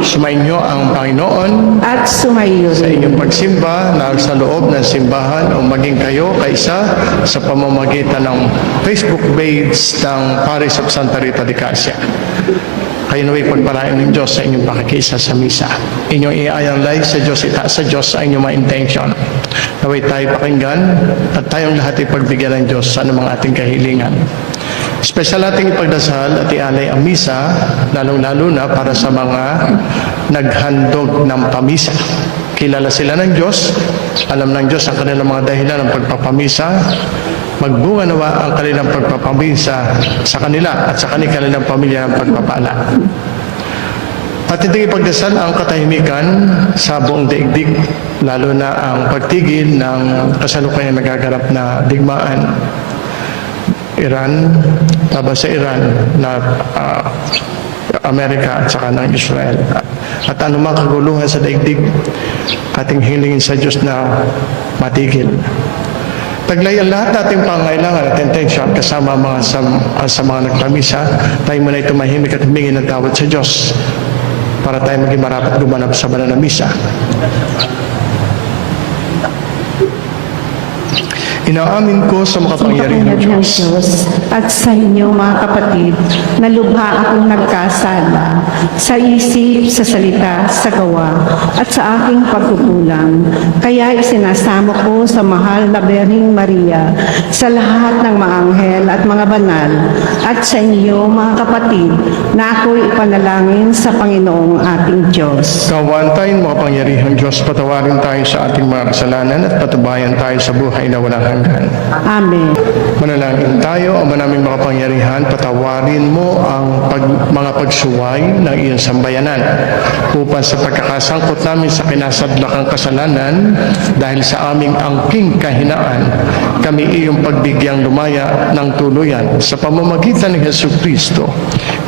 Sumainyo ang Panginoon at sumaiyo sa rin. inyong pagsimba na sa loob ng simbahan o maging kayo kaisa sa pamamagitan ng Facebook page ng Parish of Santa Rita de Casia. Kayo naway pagpalain ng Diyos sa inyong pakikisa sa misa. Inyong iayalay sa Diyos, itaas sa Diyos sa inyong mga intention. Naway tayo pakinggan at tayong lahat ipagbigyan ng Diyos sa anumang ating kahilingan. Espesyal nating ipagdasal at ialay ang misa, lalong-lalo na para sa mga naghandog ng pamisa. Kilala sila ng Diyos, alam ng Diyos ang kanilang mga dahilan ng pagpapamisa. Magbunga nawa ang kanilang pagpapamisa sa kanila at sa kanilang pamilya ng pagpapala. Patiting ipagdasal ang katahimikan sa buong daigdig, lalo na ang pagtigil ng kasalukuyang nagaganap na digmaan. Iran, laban sa Iran na Amerika at saka ng Israel. At anumang kaguluhan sa daigdig, ating hilingin sa Diyos na matigil. Taglay ang lahat nating pangailangan at intensyon kasama sa mga nagpamisa, tayo muna tumahimik at humingi ng tawad sa Diyos para tayo maging marapat gumanap sa banal na misa. Inaamin ko sa makapangyarihan ng Diyos at sa inyo mga kapatid na lubha akong nagkasala sa isip, sa salita, sa gawa at sa aking pagkukulang. Kaya isinasamo ko sa mahal na Birheng Maria, sa lahat ng mga anghel at mga banal at sa inyo mga kapatid na ako'y ipanalangin sa Panginoong ating Diyos. Kaawaan tayong makapangyarihang Diyos, patawarin tayo sa ating mga kasalanan at patubayan tayo sa buhay na walang hanggan. Amen. Manalangin tayo, Ama naming makapangyarihan, patawarin mo ang mga pagsuway ng iyong sambayanan upang sa pagkakasangkot namin sa kinasadlakang kasalanan dahil sa aming angking kahinaan, kami iyong pagbigyang lumaya ng tuluyan sa pamamagitan ng Jesucristo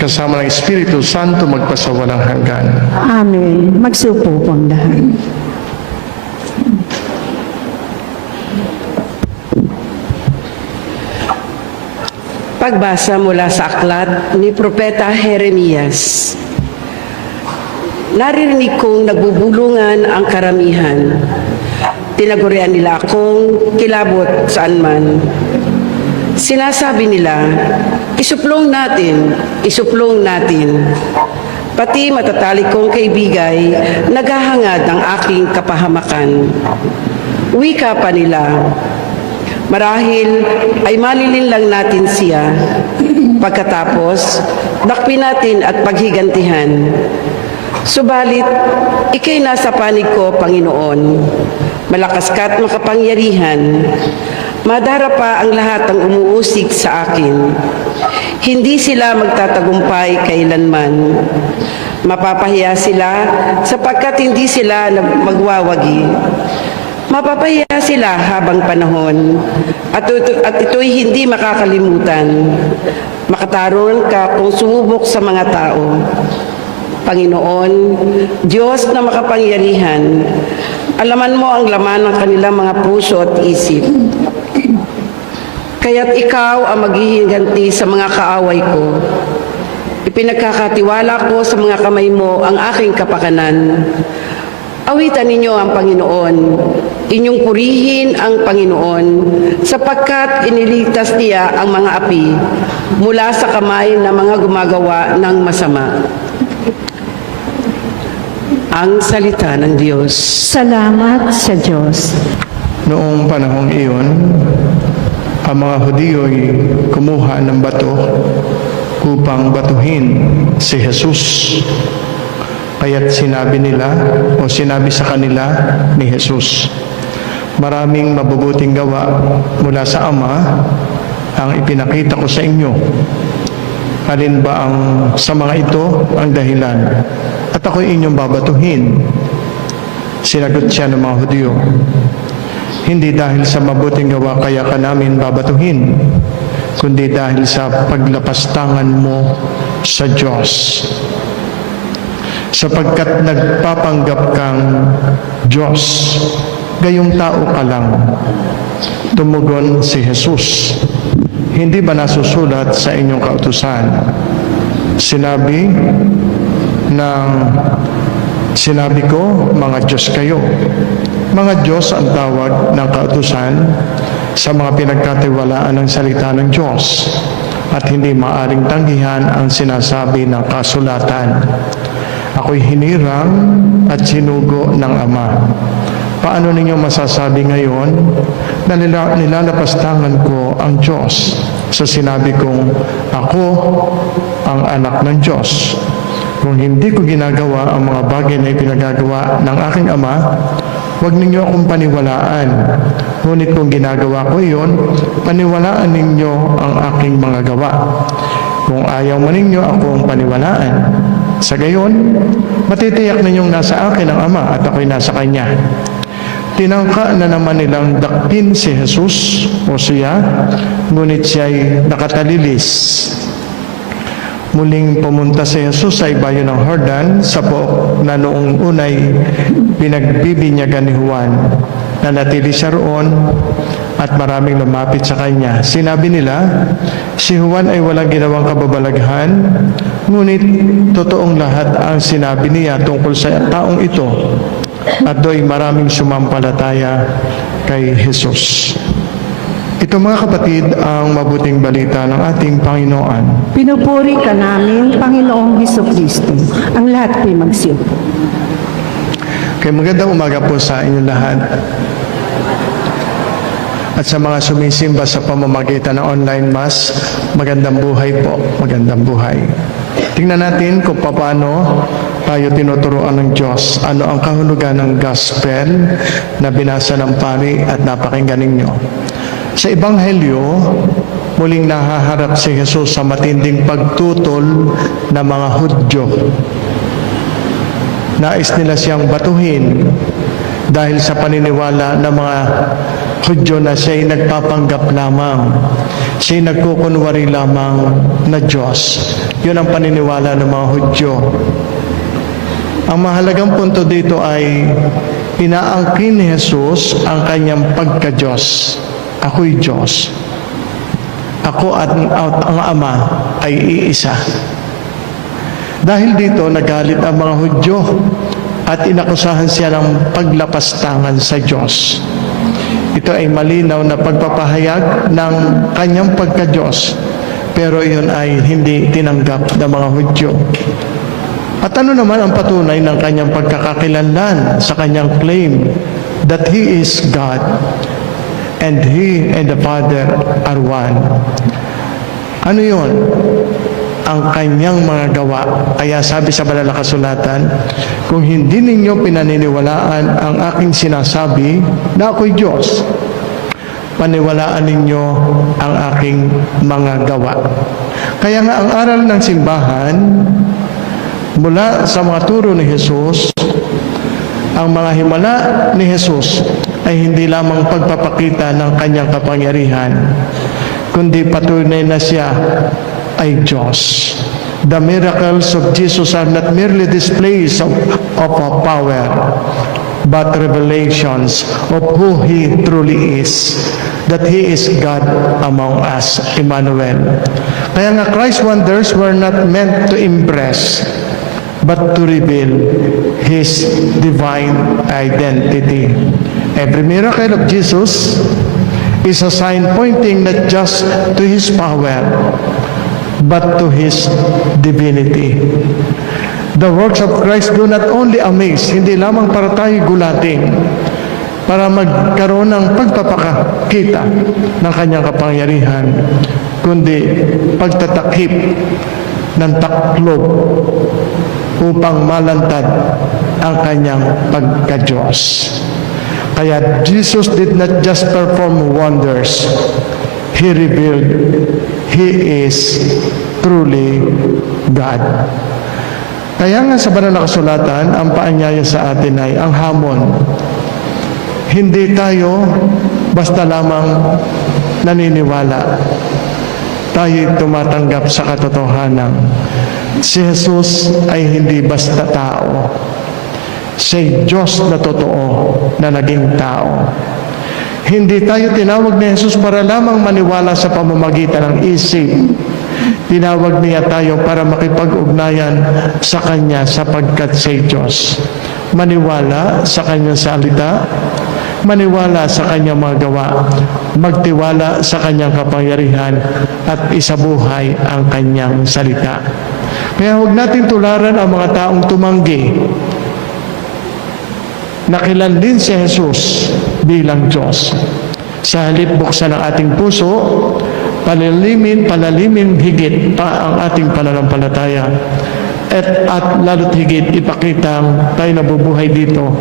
kasama ng Espiritu Santo magpasawalang hanggan. Amen. Magsupo po ang lahat. Pagbasa mula sa aklat ni Propeta Jeremias. Naririnig kong nagbubulungan ang karamihan. Tinagurian nila akong kilabot saan man. Sinasabi nila, isuplong natin. Pati matatalik kong kaibigay, naghahangad ng aking kapahamakan. Wika pa nila, marahil ay malilinlang natin siya. Pagkatapos, dakpin natin at paghigantihan. Subalit, ika'y nasa panig ko, Panginoon. Malakas ka't makapangyarihan. Madara pa ang lahat ng umuusig sa akin. Hindi sila magtatagumpay kailanman. Mapapahiya sila sapagkat hindi sila magwawagi. Mapapahiya sila habang panahon at ito'y hindi makakalimutan. Makatarungan ka kung sumubok sa mga tao. Panginoon, Diyos na makapangyarihan, alaman mo ang laman ng kanilang mga puso at isip. Kaya't ikaw ang maghihiganti sa mga kaaway ko. Ipinagkakatiwala ko sa mga kamay mo ang aking kapakanan. Awitan ninyo ang Panginoon. Inyong purihin ang Panginoon sapagkat iniligtas niya ang mga api mula sa kamay ng mga gumagawa ng masama. Ang salita ng Diyos. Salamat sa Diyos. Noong panahong iyon, ang mga Hudiyo'y kumuha ng bato upang batuhin si Jesus. Kaya't sinabi sa kanila ni Jesus, maraming mabubuting gawa mula sa Ama ang ipinakita ko sa inyo. Alin ba sa mga ito ang dahilan? At ako'y inyong babatuhin. Sinagot siya ng mga Hudiyo, hindi dahil sa mabuting gawa kaya ka namin babatuhin, kundi dahil sa paglapastangan mo sa Diyos. Sapagkat nagpapanggap kang Diyos, gayong tao ka lang. Tumugon si Jesus, hindi ba nasusulat sa inyong kautusan? Sinabi ng Sinabi ko, mga Diyos kayo. Mga Diyos ang tawag ng kautusan sa mga pinagkatiwalaan ng salita ng Diyos at hindi maaring tanggihan ang sinasabi ng kasulatan. Ako'y hinirang at sinugo ng Ama. Paano ninyo masasabi ngayon na nilalapastangan ko ang Diyos sa sinabi kong ako ang anak ng Diyos? Kung hindi ko ginagawa ang mga bagay na ipinagagawa ng aking Ama, huwag ninyo akong paniwalaan. Ngunit kung ginagawa ko iyon, paniwalaan ninyo ang aking mga gawa. Kung ayaw man ninyo akong paniwalaan, sa gayon, matitiyak ninyong nasa akin ang Ama at ako'y nasa Kanya. Tinangka na naman nilang dakpin si Jesus o siya, ngunit siya'y nakatalilis. Muling pumunta si Jesus sa ibayo ng Jordan sa pook na noong unay pinagbibinyagan ni Juan. Nanatili siya roon at maraming lumapit sa kanya. Sinabi nila, si Juan ay walang ginawang kababalaghan, ngunit totoong lahat ang sinabi niya tungkol sa taong ito. At do'y maraming sumampalataya kay Jesus. Ito mga kapatid ang mabuting balita ng ating Panginoon. Pinupuri ka namin, Panginoong Hesukristo. Ang lahat po'y magsiupo. Kaya magandang umaga po sa inyo lahat. At sa mga sumisimba sa pamamagitan ng online mass, magandang buhay po, magandang buhay. Tingnan natin kung paano tayo tinuturuan ng Diyos. Ano ang kahulugan ng gospel na binasa ng pari at napakinggan ninyo. Sa Ebanghelyo, muling nahaharap si Jesus sa matinding pagtutol ng mga Hudyo. Nais nila siyang batuhin dahil sa paniniwala ng mga Hudyo na siya'y nagpapanggap lamang, siya'y nagkukunwari lamang na Diyos. Yun ang paniniwala ng mga Hudyo. Ang mahalagang punto dito ay inaangkin ni Jesus ang kanyang pagka-Diyos. Ako'y Diyos. Ako at ang Ama ay iisa. Dahil dito, nagalit ang mga Hudyo at inakusahan siya ng paglapastangan sa Diyos. Ito ay malinaw na pagpapahayag ng kanyang pagka-Diyos, pero iyon ay hindi tinanggap ng mga Hudyo. At ano naman ang patunay ng kanyang pagkakakilanlan sa kanyang claim that He is God and He and the Father are one? Ano yun? Ang kanyang mga gawa. Kaya sabi sa banal na kasulatan, kung hindi ninyo pinaniniwalaan ang aking sinasabi na ako'y Diyos, paniwalaan ninyo ang aking mga gawa. Kaya nga ang aral ng simbahan, mula sa mga turo ni Jesus, ang mga himala ni Jesus ay hindi lamang pagpapakita ng kanyang kapangyarihan, kundi patunay na siya ay Diyos. The miracles of Jesus are not merely displays of power, but revelations of who He truly is, that He is God among us, Emmanuel. Kaya nga Christ's wonders were not meant to impress, but to reveal His divine identity. Every miracle of Jesus is a sign pointing not just to His power, but to His divinity. The works of Christ do not only amaze, hindi lamang para tayo gulatin, para magkaroon ng pagpapakita ng kanyang kapangyarihan, kundi pagtatakip ng taklob upang malantad ang kanyang pagka-Diyos. Kaya Jesus did not just perform wonders, He revealed He is truly God. Kaya nga sa banal na kasulatan, ang paanyaya sa atin ay ang hamon. Hindi tayo basta lamang naniniwala. Tayo tumatanggap sa katotohanan. Si Jesus ay hindi basta tao. Siya'y Diyos na totoo na naging tao. Hindi tayo tinawag ni Jesus para lamang maniwala sa pamamagitan ng isip. Tinawag niya tayo para makipag-ugnayan sa Kanya sapagkat siya'y Diyos. Maniwala sa Kanyang salita, maniwala sa Kanyang mga gawa, magtiwala sa Kanyang kapangyarihan at isabuhay ang Kanyang salita. Kaya huwag natin tularan ang mga taong tumanggi na kilanlin si Jesus bilang Diyos. Sa halip buksan ang ating puso, palalimin higit pa ang ating pananampalataya at lalo't higit ipakitang tayo nabubuhay dito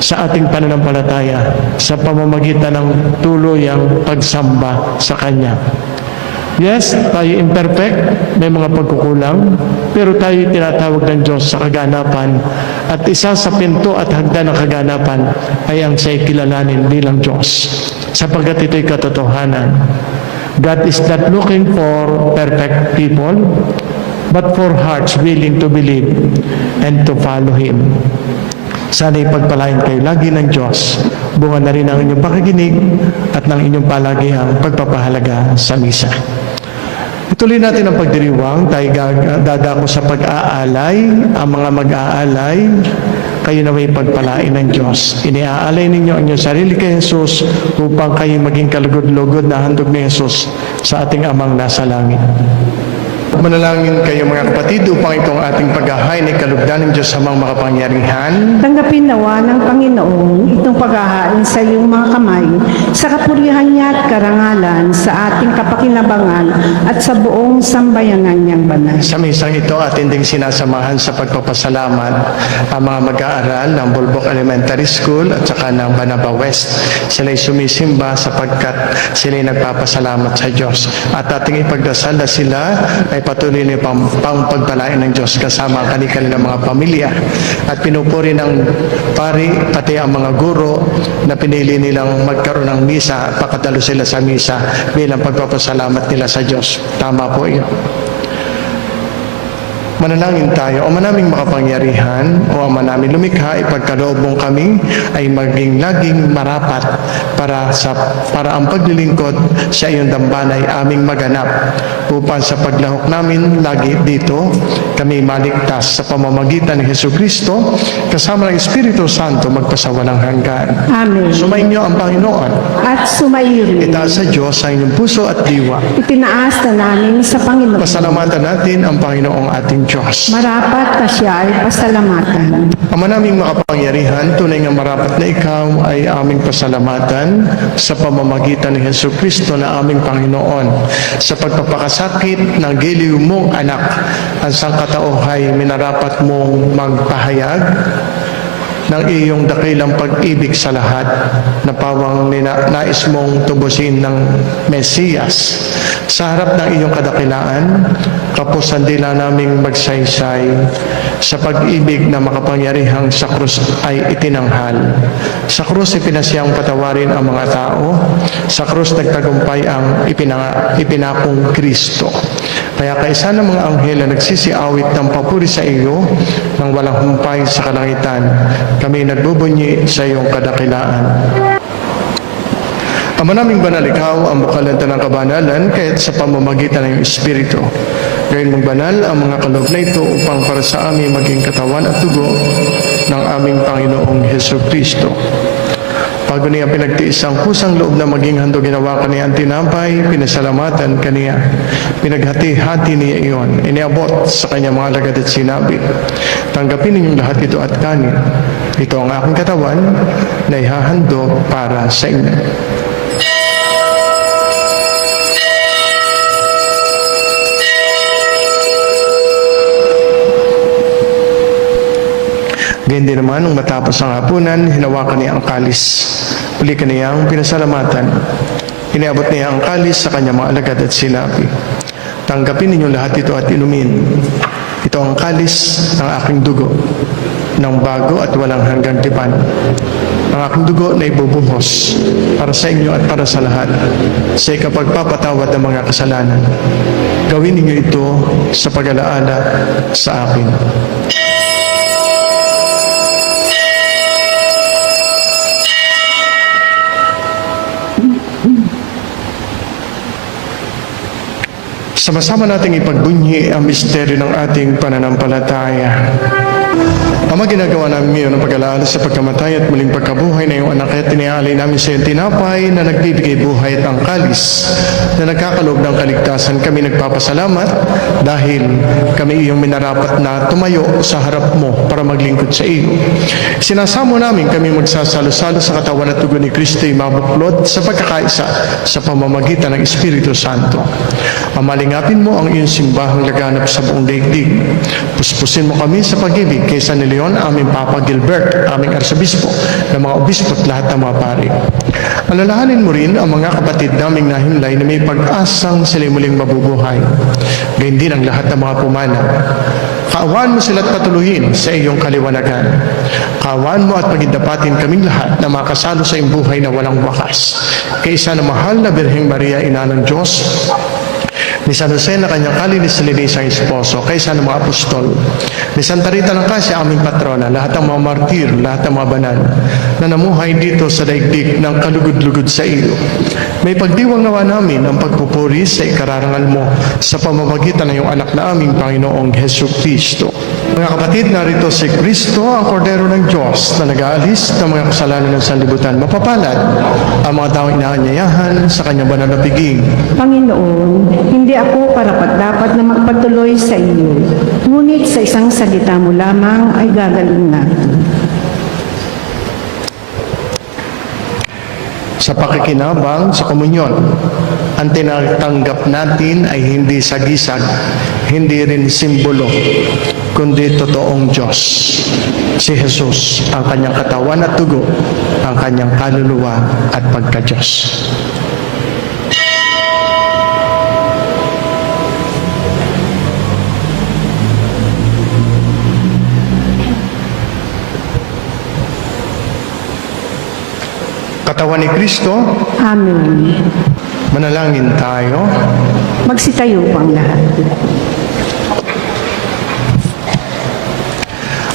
sa ating pananampalataya sa pamamagitan ng tuluyang pagsamba sa Kanya. Yes, tayo imperfect, may mga pagkukulang, pero tayo tinatawag ng Diyos sa kaganapan at isa sa pinto at hagdan ng kaganapan ay ang siya'y kilalanin bilang Diyos sapagkat ito'y katotohanan. God is not looking for perfect people, but for hearts willing to believe and to follow Him. Sana'y pagpalain kayo lagi ng Diyos. Bunga na rin ang inyong pakikinig at ng inyong palagihang pagpapahalaga sa misa. Ituloy natin ang pagdiriwang. Tayo dadako sa pag-aalay. Ang mga mag-aalay, kayo na may pagpalain ng Diyos. Iniaalay ninyo ang inyong sarili kay Jesus upang kayo maging kalugod-lugod na handog ni Jesus sa ating Amang nasa langit. Manalangin kayo mga kapatid upang itong ating paghahain ay kalugdan ng Diyos sa mga makapangyarihan. Tanggapin nawa ng Panginoon itong paghahain sa iyong mga kamay, sa kapurihan niya at karangalan, sa ating kapakinabangan at sa buong sambayanan niyang banal. Sa misang ito, atin ding sinasamahan sa pagpapasalamat ang mga mag-aaral ng Bulbok Elementary School at saka ng Banaba West. Sila'y sumisimba sapagkat sila'y nagpapasalamat sa Diyos. At ating ipagdasal na sila ay patuloy na pagpalain ng Diyos kasama ang kanilang mga pamilya. At pinupuri ng pari, pati ang mga guro na pinili nilang magkaroon ng misa at pakatalo sila sa misa bilang pagpapasalamat nila sa Diyos. Tama po iyon. Manalangin tayo. O manaming makapangyarihan, o Ama namin lumikha, ipagkaloob mong kami ay maging laging marapat para ang paglilingkod sa iyong dambanay aming maganap upang sa paglahok namin lagi dito kami maligtas sa pamamagitan ni Jesucristo kasama ng Espiritu Santo magpasawalang hanggan. Amen. Sumainyo ang Panginoon. At sumairin. Itaas sa Diyos sa inyong puso at diwa. Itinaas na namin sa Panginoon. Pasalamatan natin ang Panginoong ating Diyos. Marapat na siya ay pasalamatan. Ama naming makapangyarihan, tunay nga marapat na ikaw ay aming pasalamatan sa pamamagitan ni Jesucristo na aming Panginoon. Sa pagpapakasakit ng giliw mong anak, ang sangkatauhay minarapat mong magpahayag ng iyong dakilang pag-ibig sa lahat na pawang nais mong tubusin ng Mesiyas. Sa harap ng iyong kadakilaan, kapusan dila naming magsaysay sa pag-ibig na makapangyarihang sa krus ay itinanghal. Sa krus ipinasyang patawarin ang mga tao. Sa krus nagtagumpay ang ipinakong Kristo. Kaya kaisa ng mga anghel na nagsisiawit ng papuri sa iyo nang walang humpay sa kalangitan, kami nagbubunyi sa iyong kadakilaan. Ama naming banal, ikaw ang bukalanta ng kabanalan kahit sa pamamagitan ng Espiritu. Gayun mong banal ang mga kaloob na ito upang para sa amin maging katawan at dugo ng aming Panginoong Jesucristo. Bago niya pinagtiis ang kusang loob na maging handog ginawa kaniya ang tinapay, pinasalamatan kaniya. Pinaghati-hati niya iyon. Iniabot sa kanyang mga alagad at sinabi, tanggapin ninyong lahat ito at kanin. Ito ang aking katawan na ihahandog para sa inyo. Ganyan din naman, nung matapos ang hapunan, hinawakan niya ang kalis. Uli kaniyang pinasalamatan. Iniabot niya ang kalis sa kanyang mga alagad at sinabi, tanggapin ninyo lahat ito at inumin. Ito ang kalis ng aking dugo, ng bago at walang hanggang tipan. Ang aking dugo na ibubuhos para sa inyo at para sa lahat sa ikapagpapatawad ng mga kasalanan. Gawin ninyo ito sa pag-alaala sa akin. Sama-sama nating ipagbunyi ang misteryo ng ating pananampalataya. Ama, ginagawa namin ngayon ang pag-alaala sa pagkamatay at muling pagkabuhay na iyong anak at tiniaalay namin sa iyong tinapay na nagbibigay buhay at ang kalis na nagkakaloob ng kaligtasan. Kami nagpapasalamat dahil kami iyong minarapat na tumayo sa harap mo para maglingkod sa iyo. Sinasamo namin kami magsasalo-salo sa katawan at dugo ni Kristo ay mabuklod sa pagkakaisa sa pamamagitan ng Espiritu Santo. Amalingapin mo ang iyong simbahang laganap sa buong daigdig. Puspusin mo kami sa pag-ibig kay San Leon, aming Papa Gilbert, aming Arsobispo, ng mga obispo at lahat ng mga pari. Alalahanin mo rin ang mga kapatid naming nahimlay na may pag-asang sila'y muling mabubuhay. Gayun din ang lahat ng mga pumanaw. Kaawaan mo sila't patuluhin sa iyong kaliwanagan. Kaawaan mo at pagindapatin kaming lahat na makasalo sa iyong buhay na walang wakas. Kay isa na mahal na Birheng Maria, Ina ng Diyos, ni San Jose na kanyang kalinis na linisang esposo, kaysa ng mga apostol, ni Santa Rita ng Cassia, aming patrona, lahat ng mga martir, lahat ng mga banal, na namuhay dito sa daigdig ng kalugod-lugod sa iyo. May pagdiwang nawa namin ang pagpupuri sa ikararangal mo sa pamamagitan ng iyong anak na aming Panginoong Hesus Kristo. Mga kapatid, narito si Kristo, ang kordero ng Diyos na nag-aalis ng mga kasalanan ng sanlibutan. Mapapalad ang mga taong inaanyayahan sa kanyang banal na piging. Panginoon, hindi ako karapat-dapat na magpatuloy sa iyo, ngunit sa isang salita mo lamang ay gagaling na. Sa pakikinabang sa komunyon, ang tinatanggap natin ay hindi sagisag, hindi rin simbolo, kundi totoong Diyos. Si Jesus, ang kanyang katawan at dugo, ang kanyang kaluluwa at pagka-Diyos. Katawan ni Kristo, Amen. manalangin tayo. Magsitayo po ang lahat.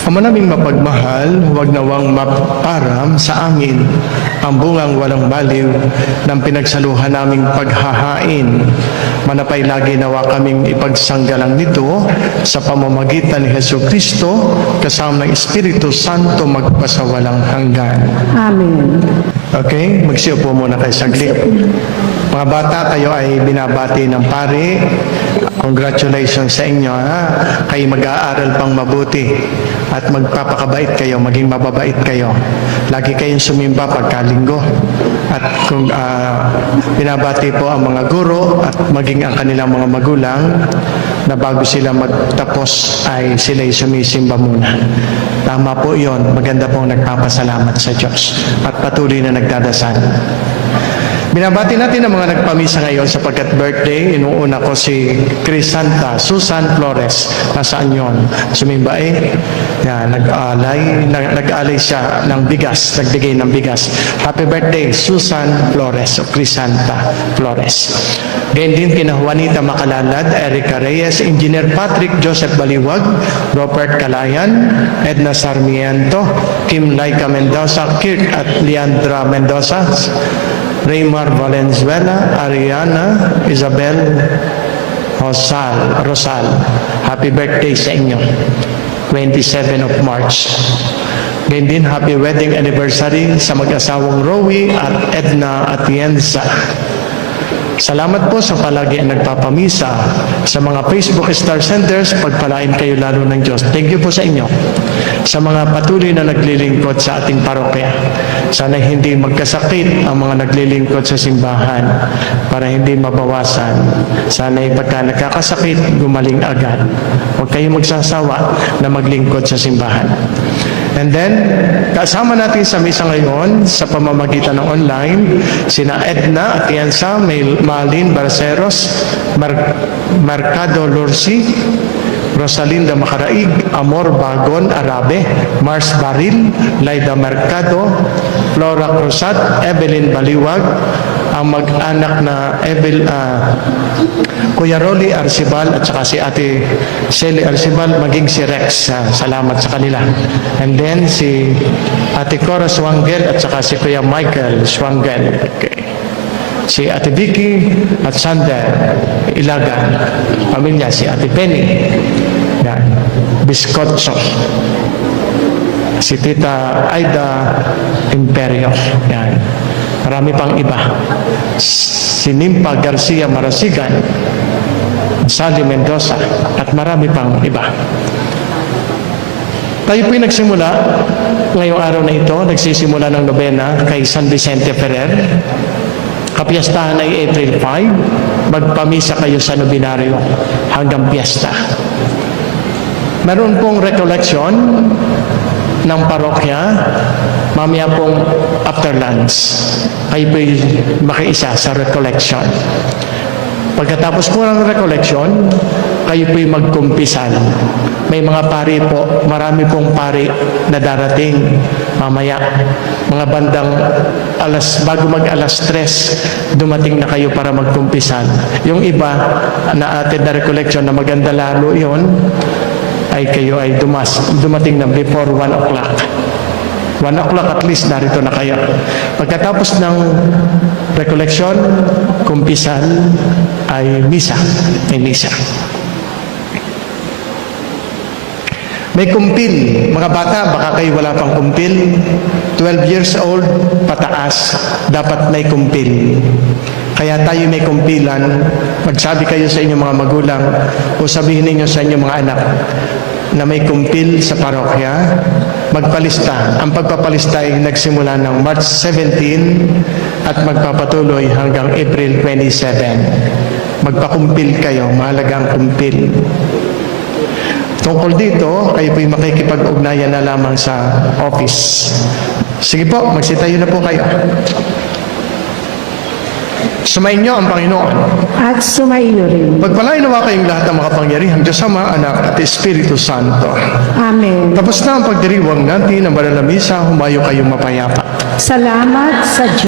Ama naming mapagmahal, huwag nawang maparam sa amin ang bungang walang baliw ng pinagsaluhan naming paghahain. Manapay lagi nawa kaming ipagsanggalang nito sa pamamagitan ni Hesus Kristo kasama ng Espiritu Santo magpasawalang hanggan. Amen. Okay, magsiupo muna kayo saglit. Mga bata, kayo ay binabati ng pari. Congratulations sa inyo, ha? Kayo mag-aaral pang mabuti at magpapakabait kayo, maging mababait kayo. Lagi kayong sumimba pagkalinggo. At kung binabati po ang mga guro at maging ang kanilang mga magulang na bago sila magtapos ay sila'y sumisimba muna. Tama po yon. Maganda pong nagpapasalamat sa Diyos at patuloy na nagdadasal. Binabati natin ang mga nagpamisa ngayon sapagkat birthday. Inuuna ko si Crisanta Susan Flores. Nasaan yun? Sumimba yan, nag-alay siya ng bigas, nagbigay ng bigas. Happy birthday, Susan Flores o Crisanta Flores. Ganyan din kina Juanita Macalalad, Erica Reyes, Engineer Patrick Joseph Baliwag, Robert Calayan, Edna Sarmiento, Kim Laika Mendoza, Kirk at Leandra Mendoza, Raymar Valenzuela, Ariana, Isabel Rosal. Happy birthday sa inyo. 27 of March. Ganyan din, happy wedding anniversary sa mag-asawang Rowie at Edna Atienza. Salamat po sa palagi ang nagpapamisa sa mga Facebook Star Centers. Pagpalain kayo lalo ng Diyos. Thank you po sa inyo. Sa mga patuloy na naglilingkod sa ating parokya. Sana hindi magkasakit ang mga naglilingkod sa simbahan para hindi mabawasan. Sana pagka nakakasakit, gumaling agad. Huwag kayong magsasawa na maglingkod sa simbahan. And then, kasama natin sa misa ngayon sa pamamagitan ng online, sina Edna Atienza, Malin Barceros, Mercado Lorsi, Rosalinda Macaraig, Amor Bagon Arabe, Mars Baril, Laida Mercado, Flora Cruzat, Evelyn Baliwag, ang mag-anak na Kuya Rolly Arcibal at saka si Ate Shelly Arcibal, maging si Rex. Salamat sa kanila. And then si Ate Cora Swangel at saka si Kuya Michael Swangel. Okay. si Ate Vicky at Sander Ilagan, pamilya, si Ate Penny, yan, Biscotso, si Tita Aida Imperio, yan, marami pang iba, si Nimpa Garcia Marasigan, Sally Mendoza, at marami pang iba. Tayo po'y nagsimula ngayong araw na ito, nagsisimula ng nobena kay San Vicente Ferrer. Kapiyastahan ay April 5, magpamisa kayo sa nobinaryo hanggang piyesta. Meron pong recollection ng parokya, mamaya pong after lunch. Kayo po'y makiisa sa recollection. Pagkatapos po ng recollection, kayo po'y magkumpisan. May mga pari po, marami pong pari na darating mamaya. Mga bandang bago mag alas 3, dumating na kayo para magkumpisan. Yung iba na atin na recollection na maganda lalo yun, ay kayo ay dumating na before 1 o'clock. 1 o'clock at least narito na kayo. Pagkatapos ng recollection, kumpisan ay misa. May misa. May kumpil. Mga bata, baka kayo wala pang kumpil. 12 years old, pataas, dapat may kumpil. Kaya tayo may kumpilan, magsabi kayo sa inyong mga magulang o sabihin ninyo sa inyong mga anak na may kumpil sa parokya, magpalista. Ang pagpapalista ay nagsimula ng March 17 at magpapatuloy hanggang April 27. Magpakumpil kayo, mahalaga ang kumpil. Tungkol dito, kayo po'y makikipag-ugnayan na lamang sa office. Sige po, magsitayo na po kayo. Sumayin niyo ang Panginoon. At sumainyo rin. Pagpalain nawa kayong lahat ng makapangyarihan Diyos Ama, Anak, at Espiritu Santo. Amen. Tapos na ang pagdiriwang natin ng banal na misa, humayo kayong mapayapa. Salamat sa Diyos.